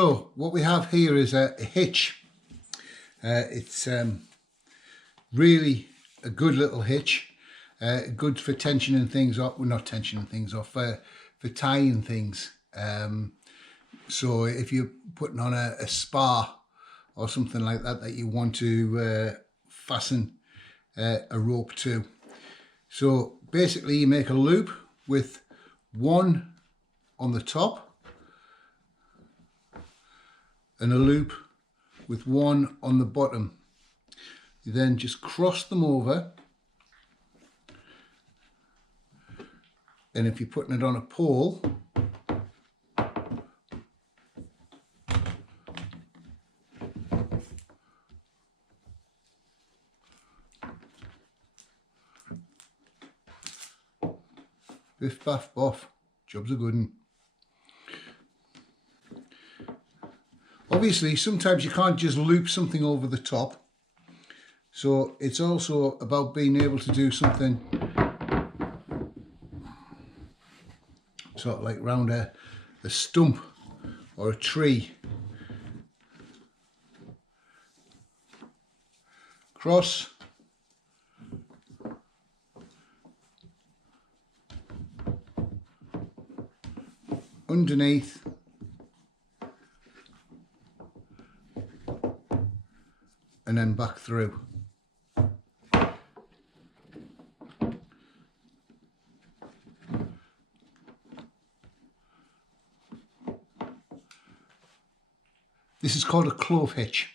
So what we have here is a hitch. It's really a good little hitch, good for tensioning things off. Well, not tensioning things off, for tying things. So if you're putting on a spar or something like that that you want to fasten a rope to. So basically you make a loop with one on the top and a loop with one on the bottom. You then just cross them over, and if you're putting it on a pole, biff baff boff, job's a good one. Obviously, sometimes you can't just loop something over the top. So it's also about being able to do something sort of like round a stump or a tree. Cross. Underneath. And then back through. This is called a clove hitch.